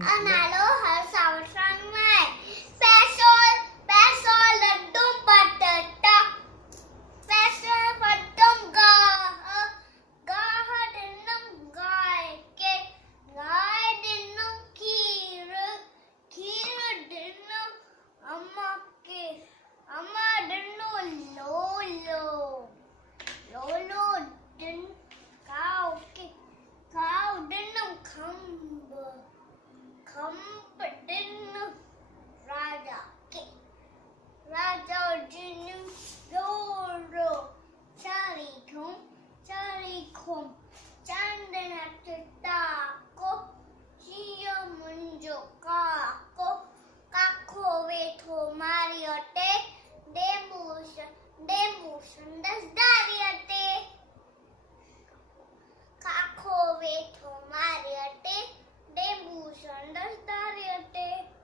अनालो हर सावधान में पैसो लड्डू बटाटा पैसो पट्टम गाह दिनम गाय दिनम खीर दिनम अम्मा दिनम लोलो दिन cow dinnum khumb